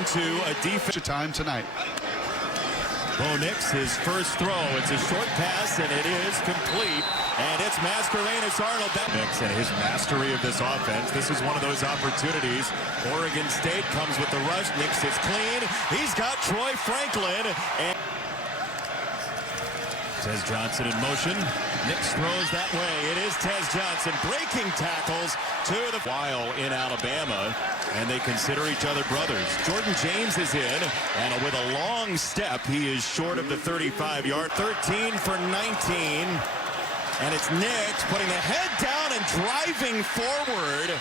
into a defensive time tonight. Bo Nix, his first throw. It's a short pass, and it is complete. And it's Mascarenas Arnold. Nix and his mastery of this offense. This is one of those opportunities. Oregon State comes with the rush. Nix is clean. He's got Troy Franklin. And Tez Johnson in motion. Nix throws that way. It is Tez Johnson breaking tackles to the while in Alabama, and they consider each other brothers. Jordan James is in, and with a long step, he is short of the 35-yard. 13 for 19, and it's Nix putting the head down and driving forward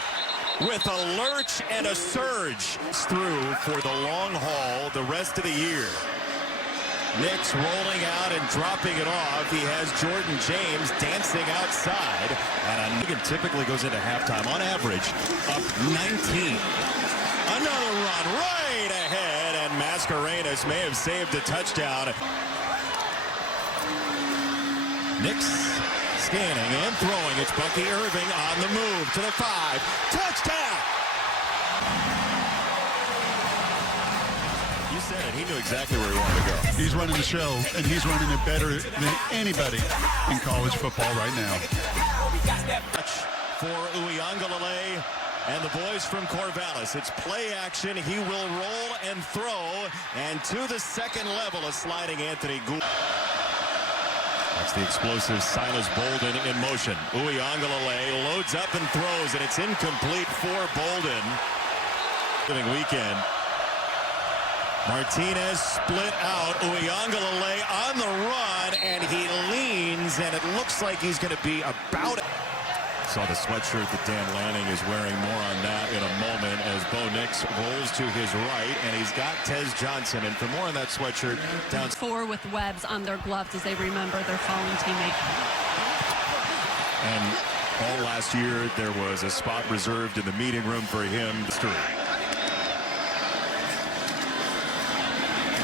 with a lurch and a surge through for the long haul the rest of the year. Nix rolling out and dropping it off. He has Jordan James dancing outside. And Michigan typically goes into halftime, on average, up 19. Another run right ahead, and Mascarenas may have saved a touchdown. Nix scanning and throwing. It's Bucky Irving on the move to the 5. Touchdown! You said it. He knew exactly where he wanted to go. He's running the show, and he's running it better than anybody in college football right now. For Uiagalelei and the boys from Corvallis. It's play action. He will roll and throw. And to the second level, a sliding Anthony Gould. That's the explosive Silas Bolden in motion. Uiagalelei loads up and throws, and it's incomplete for Bolden. Weekend. Martinez split out. Uiagalelei on the run, and he leans, and it looks like he's going to be about it. Saw the sweatshirt that Dan Lanning is wearing. More on that in a moment as Bo Nix rolls to his right, and he's got Tez Johnson. And for more on that sweatshirt, down 4 with webs on their gloves as they remember their fallen teammate. And all last year, there was a spot reserved in the meeting room for him.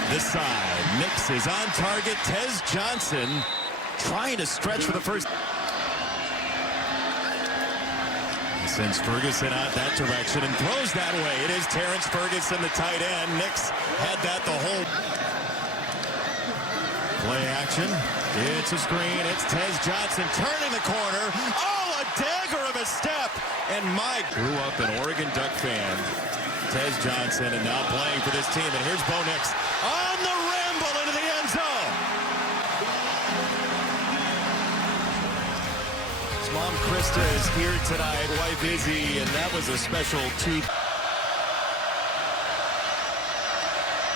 This side, Nix is on target. Tez Johnson trying to stretch for the first. He sends Ferguson out that direction and throws that way. It is Terrence Ferguson, the tight end. Nix had that the whole play action. It's a screen. It's Tez Johnson turning the corner. Oh, a dagger of a step. And Mike grew up an Oregon Duck fan. Tez Johnson, and now playing for this team. And here's Bo Nix on the ramble into the end zone. His mom Krista is here tonight. Wife Izzy, and that was a special two.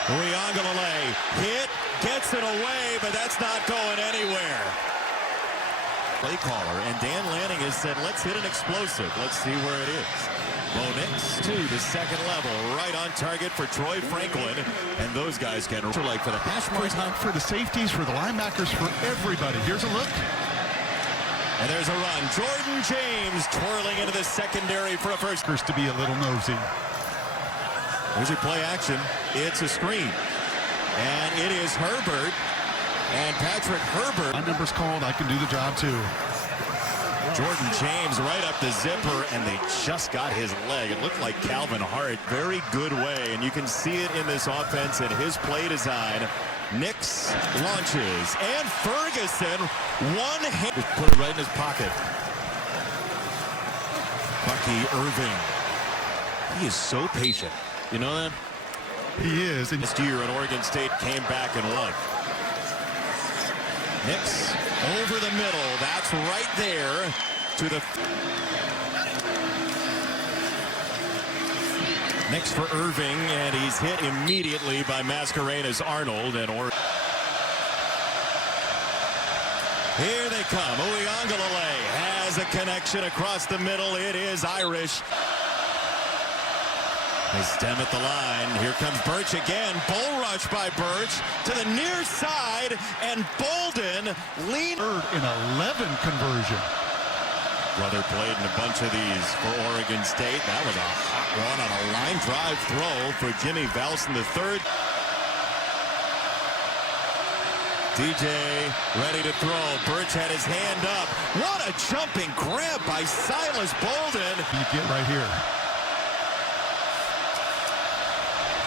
Uiagalelei hit, gets it away, but that's not going anywhere. Play caller, and Dan Lanning has said, let's hit an explosive. Let's see where it is. Bo Nix to the second level, right on target for Troy Franklin, and those guys can like for the pass For the safeties, for the linebackers, for everybody. Here's a look. And there's a run. Jordan James twirling into the secondary for a first. To be a little nosy. Here's your play action. It's a screen, and it is Herbert, and Patrick Herbert. My number's called. I can do the job too. Jordan James right up the zipper, and they just got his leg. It looked like Calvin Hart. Very good way, and you can see it in this offense and his play design. Nix launches, and Ferguson, one hit. Just put it right in his pocket. Bucky Irving. He is so patient. You know that? He is. This year at Oregon State came back and won. Nix over the middle. That's right there to the. Nix for Irving, and he's hit immediately by Mascarenas Arnold, and here they come. Uiagalelei has a connection across the middle. It is Irish. They stem at the line. Here comes Birch again. Bull rush by Birch to the near side, and Bolden lean. In 11 conversion. Brother played in a bunch of these for Oregon State. That was a hot one on a line drive throw for Jimmy Valson III. DJ ready to throw. Birch had his hand up. What a jumping grab by Silas Bolden. You get right here.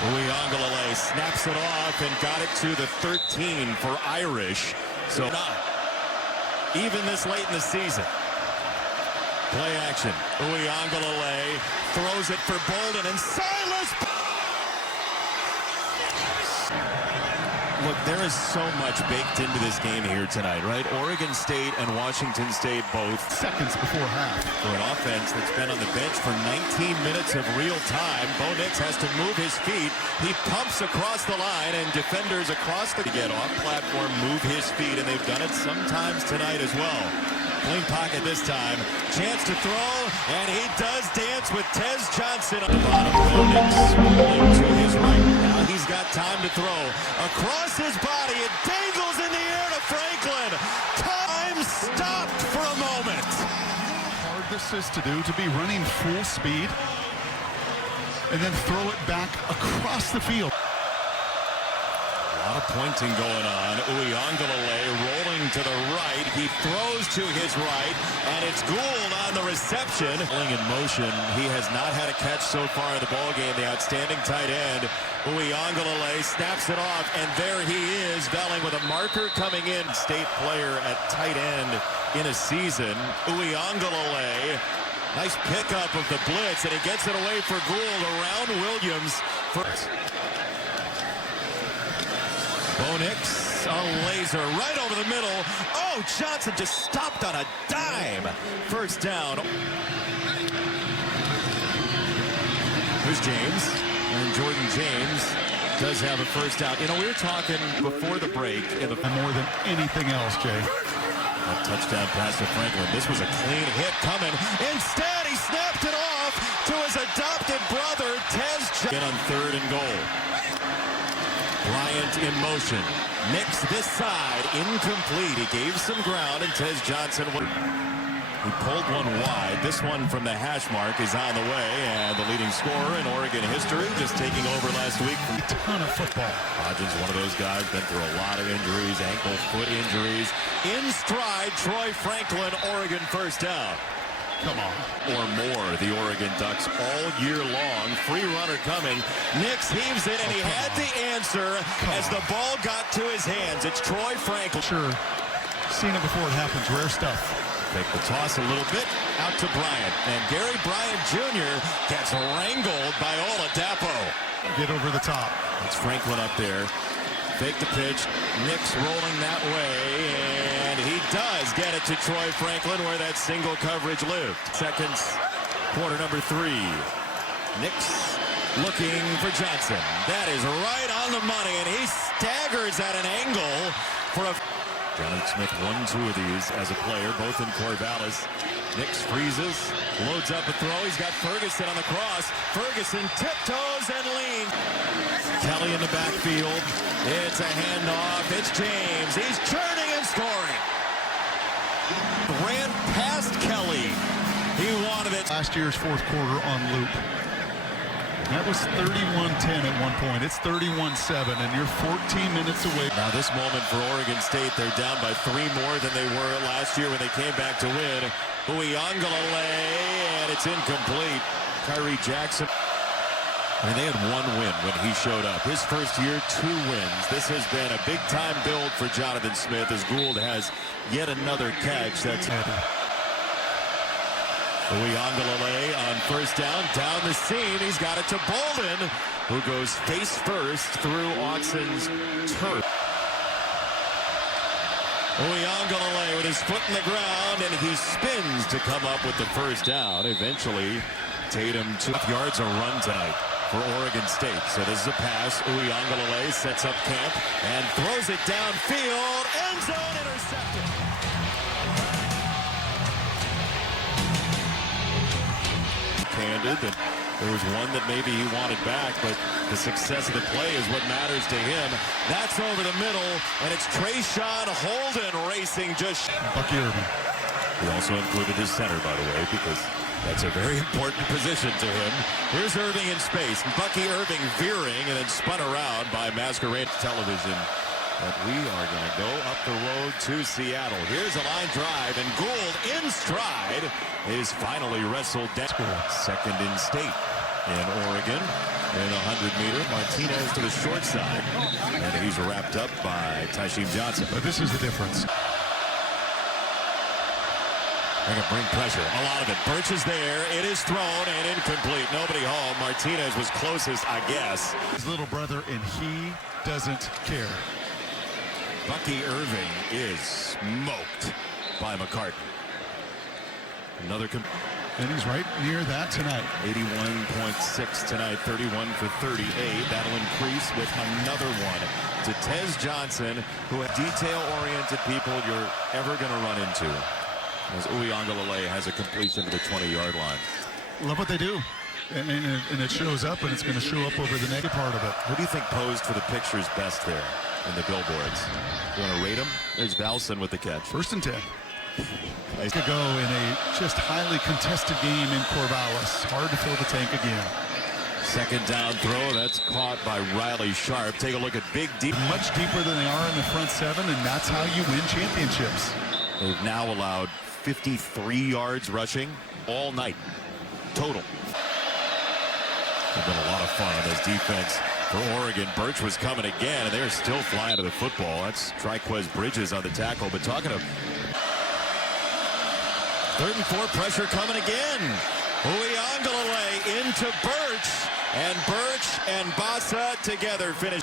Uiagalelei snaps it off and got it to the 13 for Irish. So not even this late in the season. Play action. Uiagalelei throws it for Bolden and Silas. Look, there is so much baked into this game here tonight, right? Oregon State and Washington State both Seconds before half. for an offense that's been on the bench for 19 minutes of real time. Bo Nix has to move his feet. He pumps across the line, and defenders across the get off platform move his feet, and they've done it sometimes tonight as well. Clean pocket this time. Chance to throw, and he does dance with Tez Johnson on the bottom. Bo Nix rolling to his right. Now he's got time to throw. Across his body, it dangles in the air to Franklin. Time stopped for a moment. Hard this is to do, to be running full speed and then throw it back across the field. A lot of pointing going on. Uiagalelei rolling to the right. He throws to his right, and it's Gould on the reception. In motion, he has not had a catch so far in the ballgame. The outstanding tight end, Uiagalelei, snaps it off, and there he is, Velling with a marker coming in. State player at tight end in a season. Uiagalelei, nice pickup of the blitz, and he gets it away for Gould around Williams. Bo Nix, a laser right over the middle. Oh, Johnson just stopped on a dime. First down. Here's James, and Jordan James does have a first down. You know, we were talking before the break. More than anything else, Jay. A touchdown pass to Franklin. This was a clean hit coming. Instead, he snapped it off to his adopted brother, Tez Johnson. On 3rd and goal. Bryant in motion. Nix this side, incomplete. He gave some ground, and Tez Johnson. He pulled one wide. This one from the hash mark is on the way, and the leading scorer in Oregon history, just taking over last week. A ton of football. Hodgins, one of those guys, been through a lot of injuries, ankle, foot injuries. In stride, Troy Franklin, Oregon first down. Come on. Or more, the Oregon Ducks all year long. Free runner coming. Nix heaves it, and he had the answer as the ball got to his hands. It's Troy Franklin. Sure. Seen it before it happens. Rare stuff. Take the toss a little bit out to Bryant. And Gary Bryant Jr. gets wrangled by Oladapo. Get over the top. It's Franklin up there. Fake the pitch. Nix rolling that way, and he does get it to Troy Franklin where that single coverage lived. Seconds, quarter number 3. Nix looking for Johnson. That is right on the money, and he staggers at an angle for a... Jonathan Smith won 2 of these as a player, both in Corvallis. Nix freezes, loads up a throw. He's got Ferguson on the cross. Ferguson tiptoes and leans. Kelly in the backfield. It's a handoff. It's James. He's turning and scoring. Ran past Kelly. He wanted it. Last year's fourth quarter on loop. That was 31-10 at one point. It's 31-7, and you're 14 minutes away. Now this moment for Oregon State, they're down by 3 more than they were last year when they came back to win. Uiagalelei, and it's incomplete. Tyree Jackson. I mean, they had 1 win when he showed up. His first year, 2 wins. This has been a big-time build for Jonathan Smith as Gould has yet another catch. That's Uiagalelei on first down the seam. He's got it to Bolden, who goes face first through Auxon's turf. Uiagalelei with his foot in the ground, and he spins to come up with the first down. Eventually, Tatum 2 yards a run tonight for Oregon State. So this is a pass. Uiagalelei sets up camp and throws it downfield. End zone intercepted. Candid, and there was one that maybe he wanted back, but the success of the play is what matters to him. That's over the middle, and it's Trayshawn Holden racing just... Bucky Irving. He also included his center, by the way, because that's a very important position to him. Here's Irving in space. Bucky Irving veering and then spun around by Masquerade Television. But we are going to go up the road to Seattle. Here's a line drive, and Gould in stride is finally wrestled down. Second in state. in Oregon. In the 100-meter, Martinez to the short side, and he's wrapped up by Tysheem Johnson. But this is the difference. They're going to bring pressure. A lot of it. Birch is there. It is thrown and incomplete. Nobody home. Martinez was closest, I guess. His little brother, and he doesn't care. Bucky Irving is smoked by McCartney. Another And he's right near that tonight. 81.6 tonight, 31 for 38. That'll increase with another one to Tez Johnson, who are detail-oriented people you're ever going to run into. As Uiagalelei has a completion to the 20-yard line. Love what they do. And it shows up, and it's going to show up over the negative part of it. Who do you think posed for the pictures best there in the billboards? You want to rate them? There's Valson with the catch. 1st and 10. Nice to go in a just highly contested game in Corvallis. Hard to fill the tank again. Second down throw. That's caught by Riley Sharp. Take a look at big deep. Much deeper than they are in the front seven, and that's how you win championships. They've now allowed 53 yards rushing all night. Total. It's been a lot of fun on this defense for Oregon. Birch was coming again, and they're still flying to the football. That's Triquez Bridges on the tackle. But talking of 3rd and 4, pressure coming again. Uiagalelei into Birch, and Bassa together finish.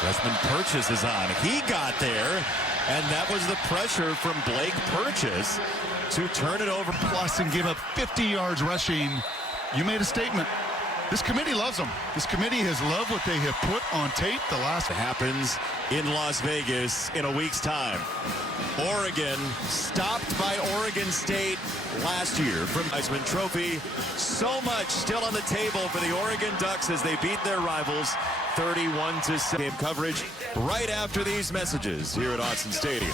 Freshman Purchase is on. He got there, and that was the pressure from Blake Purchase to turn it over. Plus and give up 50 yards rushing. You made a statement. This committee loves them. This committee has loved what they have put on tape the last. It happens in Las Vegas in a week's time. Oregon stopped by Oregon State last year from Heisman Trophy. So much still on the table for the Oregon Ducks as they beat their rivals 31-7. Game coverage right after these messages here at Autzen Stadium.